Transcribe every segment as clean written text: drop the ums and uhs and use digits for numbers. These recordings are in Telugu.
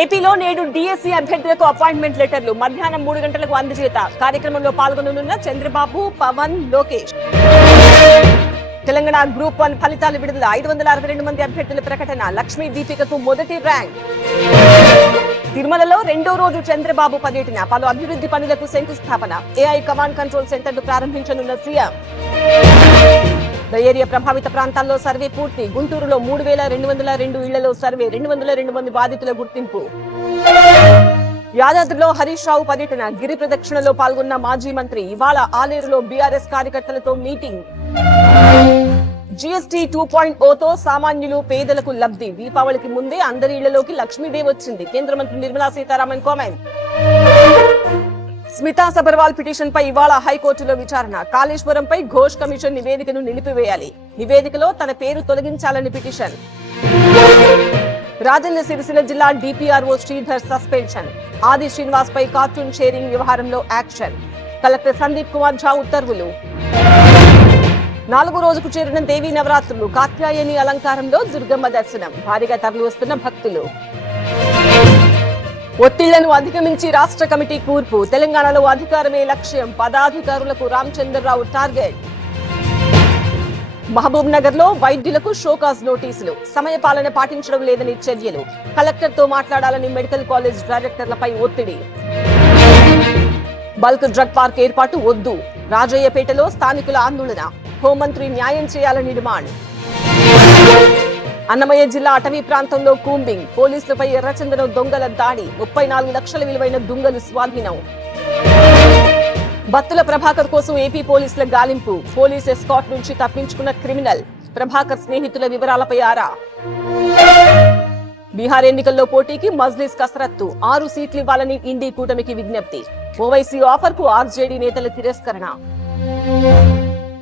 ఏపీలో నేడు డిఎస్సీ అభ్యర్థులకు అపాయింట్మెంట్ లెటర్లు మధ్యాహ్నం 3 గంటలకు అందజేత. కార్యక్రమంలో పాల్గొననున్న చంద్రబాబు, పవన్, లోకేష్. తెలంగాణ గ్రూప్ 1 ఫలితాలు విడుదల. 562 మంది అభ్యర్థుల ప్రకటన. లక్ష్మీ దీపికకు మొదటి ర్యాంక్. తిరుమలలో రెండో రోజు చంద్రబాబు పర్యటన. పలు అభివృద్ధి పనులకు శంకుస్థాపన. ఏఐ కమాండ్ కంట్రోల్ సెంటర్ను ప్రారంభించనున్న సీఎం. ఏరియా ప్రభావిత ప్రాంతాల్లో సర్వే పూర్తి. గుంటూరులో 3202 ఇళ్లలో సర్వే. 202 మంది బాధితుల గుర్తింపు. యాదాద్రిలో హరీష్ రావు పర్యటన. గిరి ప్రదక్షిణలో పాల్గొన్న మాజీ మంత్రి. ఇవాళ ఆలేరులో బీఆర్ఎస్ కార్యకర్తలతో మీటింగ్. జీఎస్టీ 2.0తో సామాన్యులు, పేదలకు లబ్ధి. దీపావళికి ముందే అందరి ఇళ్లలోకి లక్ష్మీదేవి వచ్చింది. కేంద్ర మంత్రి నిర్మలా సీతారామన్ కామెంట్. స్మితా సబర్వాల్ పిటిషన్ పై ఇవాళ హైకోర్టులో విచారణ. కాళేశ్వరంపై ఘోష్ కమిషన్ నివేదికను నిలిపివేయాలి. నివేదికలో తన పేరు తొలగించాలని పిటిషన్. రాజన్న సిరిసిల్ల జిల్లా డిపిఆర్ఓ శ్రీధర్ సస్పెన్షన్. ఆది శ్రీనివాస్ పై కార్టూన్ షేరింగ్ వ్యవహారంలో యాక్షన్. కలెక్టర్ సందీప్ కుమార్ ఝా ఉత్తర్వులు. 4వ రోజుకు చేరిన దేవీ నవరాత్రులు. కాత్యాయని అలంకారంలో దుర్గమ్మ దర్శనం. భారీగా తరలి వస్తున్న భక్తులు. ఒత్తిళ్లను అధిగమించి రాష్ట్ర కమిటీ కూర్పు. తెలంగాణలో అధికారమే లక్ష్యం. పదాధికారులకు రామచంద్రరావు టార్గెట్. మహబూబ్ నగర్ లో వైద్యులకు షోకాజ్ నోటీసులు. సమయపాలన పాటించడం లేదని చర్యలు. కలెక్టర్ తో మాట్లాడాలని మెడికల్ కాలేజ్ డైరెక్టర్లపై ఒత్తిడి. బల్క్ డ్రగ్ పార్క్ ఏర్పాటు వద్దు. రాజయ్యపేటలో స్థానికుల ఆందోళన. హోంమంత్రి న్యాయం చేయాలని డిమాండ్. అన్నమయ్య జిల్లా అటవీ ప్రాంతంలో కూంబింగ్. పోలీసులపై ఎర్రచందనం దొంగల దాడి. 34 లక్షల విలువైన దుంగలు స్వాధీనం. బత్తుల ప్రభాకర్ కోసం ఏపీ పోలీసుల గాలింపు. పోలీస్ ఎస్కాట్ నుంచి తప్పించుకున్న క్రిమినల్. ప్రభాకర్ స్నేహితుల వివరాలపై ఆరా. బీహార్ ఎన్నికల్లో పోటీకి మజ్లిస్ కసరత్తు. 6 సీట్లు ఇవ్వాలని ఇండీ కూటమికి విజ్ఞప్తి. ఓవైసీ ఆఫర్ కు ఆర్జేడీ నేతల తిరస్కరణ.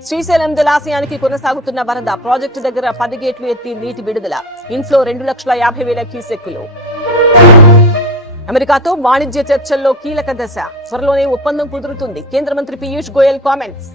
శ్రీశైలం జలాశయానికి కొనసాగుతున్న వరద. ప్రాజెక్టు దగ్గర 10 గేట్లు ఎత్తి నీటి విడుదల. ఇన్ఫ్లో 2,50,000 క్యూసెక్కులు. అమెరికాతో వాణిజ్య చర్చల్లో కీలక దశ. త్వరలోనే ఒప్పందం కుదురుతుంది. కేంద్ర మంత్రి పీయూష్ గోయల్ కామెంట్స్.